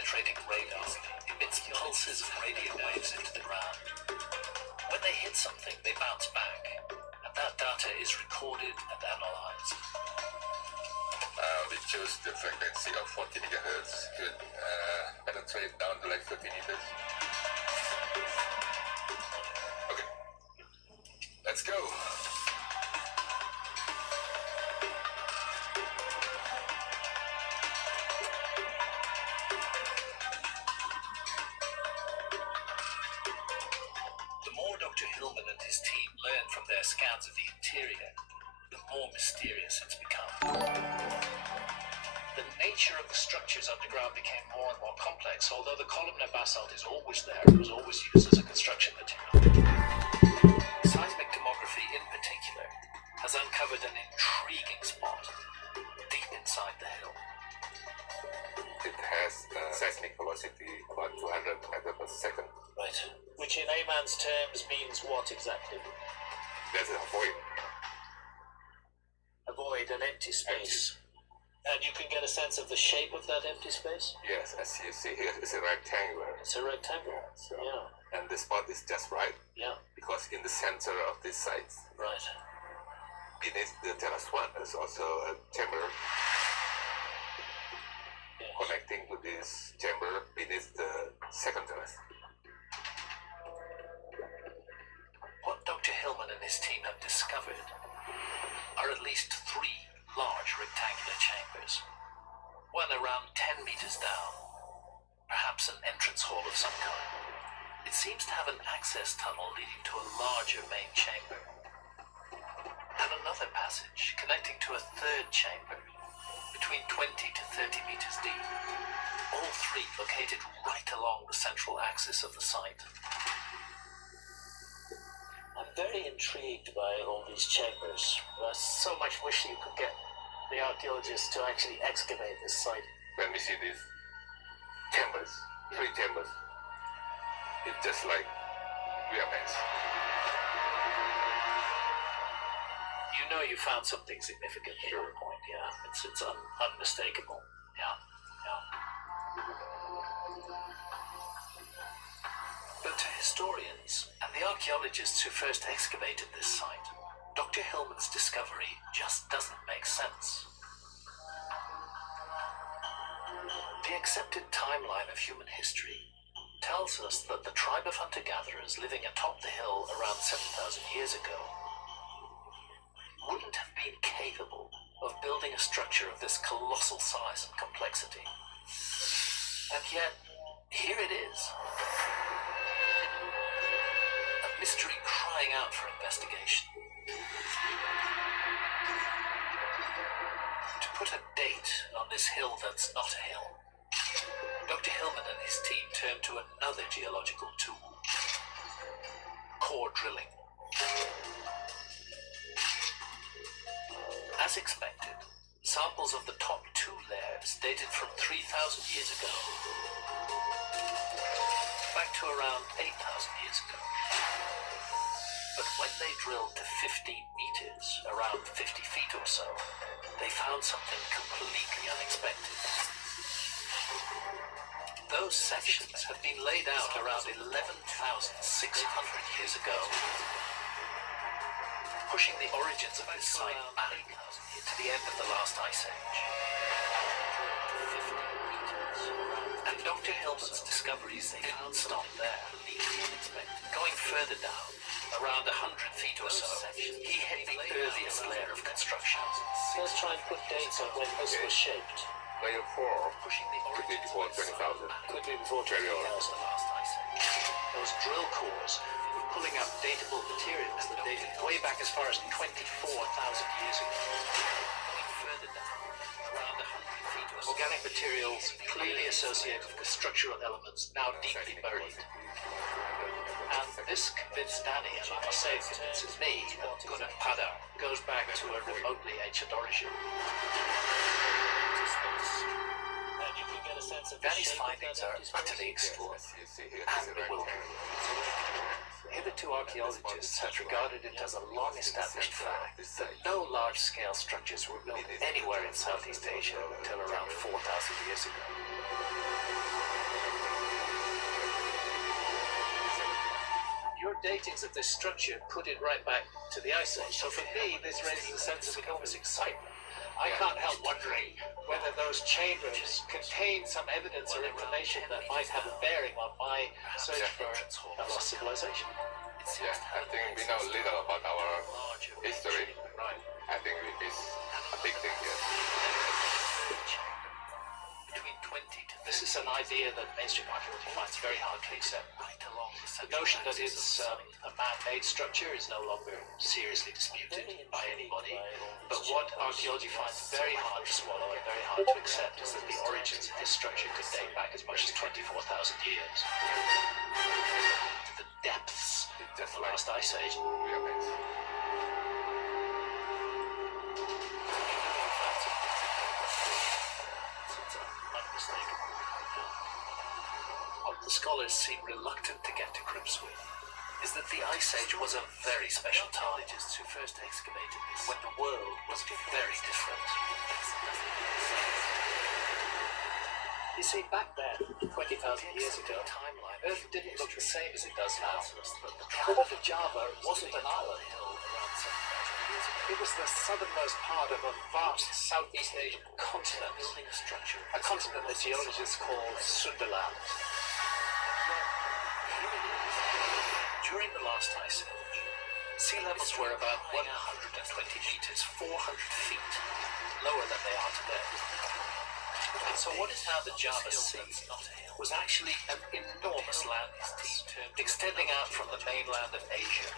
penetrating radar emits pulses of radio waves into the ground. When they hit something, they bounce back, and that data is recorded and analyzed. We chose the frequency of 40 megahertz could penetrate down to like 30 meters. Okay, let's go. The more Dr. Hillman and his team learn from their scans of the interior, the more mysterious it's become. The nature of the structures underground became more and more complex. Although the columnar basalt is always there, it was always used as a construction material. Seismic tomography in particular has uncovered an intriguing spot deep inside the hill. It has seismic velocity about 200 meters per second. Right. Which in layman's terms means what exactly? That's a void. A void, an empty space. And you can get a sense of the shape of that empty space? Yes, as you see here, it's a rectangular. It's a rectangle. So, Yeah. And the spot is just right Yeah. because in the center of this site, Right. beneath the terrace one, there's also a chamber Yeah. connecting to this chamber beneath the second terrace. What Dr. Hillman and his team have discovered are at least 3 large rectangular chambers. One around 10 meters down, perhaps an entrance hall of some kind. It seems to have an access tunnel leading to a larger main chamber. And another passage connecting to a third chamber, between 20 to 30 meters deep. All 3 located right along the central axis of the site. I'm very intrigued by all these chambers. I so much wish you could get the archaeologists to actually excavate this site. When we see these chambers, 3 chambers, it's just like we are amazed. You know you found something significant at that point, yeah. It's unmistakable. Yeah. But to historians and the archaeologists who first excavated this site, Dr. Hillman's discovery just doesn't make sense. The accepted timeline of human history tells us that the tribe of hunter-gatherers living atop the hill around 7,000 years ago wouldn't have been capable of building a structure of this colossal size and complexity. And yet, here it is. A mystery crying out for investigation. To put a date on this hill that's not a hill, Dr. Hillman and his team turned to another geological tool: core drilling. As expected, samples of the top 2 layers dated from 3,000 years ago, back to around 8,000 years ago. But when they drilled to 15 meters, around 50 feet or so, they found something completely unexpected. Those sections had been laid out around 11,600 years ago, pushing the origins of this site back to the end of the last ice age. And Dr. Hillman's discoveries didn't stop there. Going further down, around 100 feet or so, he hit the earliest layer of construction. Let's try and put dates on when this was shaped. Layer 4 could be before 20,000. Could be before 20,000. Those drill cores were pulling up datable materials that dated way back as far as 24,000 years ago. Going further down, around 100 feet or so, organic materials clearly associated with the structural elements now deeply buried. And this convinced Danny, and I must say it convinces me, that Gunung Padang goes back to a remotely ancient origin. And you can get a sense Danny's findings are utterly extraordinary and bewildering. Hitherto, archaeologists have regarded it as a long-established fact that no large-scale structures were built anywhere in Southeast Asia until around 4,000 years ago. Your datings of this structure put it right back to the Ice Age. So for me, this raises a sense of enormous excitement. I can't help wondering whether those chambers contain some evidence or information that might have a bearing on my search for a lost civilization. Yeah, I think we know little about our history. I think it is a big thing here. This is an idea that mainstream archaeology finds very hard to accept. The notion that it's a man-made structure is no longer seriously disputed by anybody. But what archaeology finds very hard to swallow and very hard to accept is that the origins of this structure could date back as much as 24,000 years. To the depths of the last ice age. What the scholars seem reluctant to get to grips with is that the Ice Age was a very special time who first excavated this when the world was very different. You see, back then, 20,000 years ago, Earth didn't look the same as it does now. The island of Java wasn't an island. It was the southernmost part of a vast Southeast Asian continent, a continent that geologists call Sundaland. During the last ice age, sea levels were about 120 meters, 400 feet, lower than they are today. And so what is now the Java Sea was actually an enormous landmass extending out from the mainland of Asia